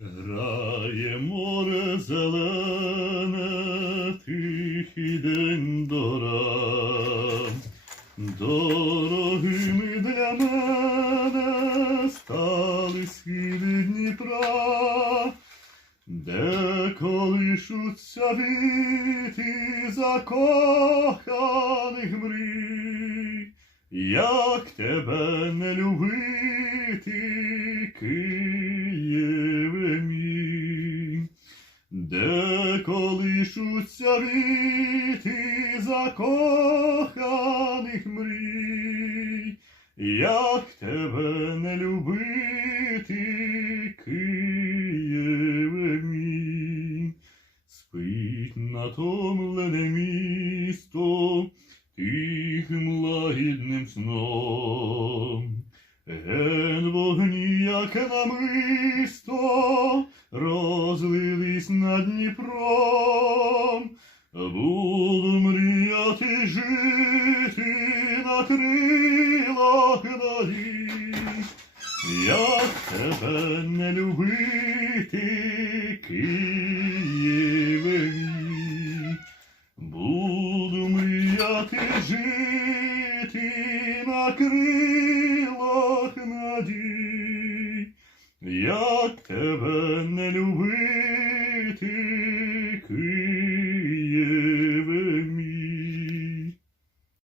Грає море зелене, тихий день дора. Дорогими для мене стали схили Дніпра, де колишуться віти закоханих мрій. Як тебе не любити, де колишуться віти закоханих мрій, як тебе не любити, Києве мій, спить натомлене місто, тихим лагідним сном. Ген як намисто, розлились над Дніпром. Буду мріяти жити на крилах надій. Як тебе не любити, Києве. Буду мріяти жити Jak tebe nenubi.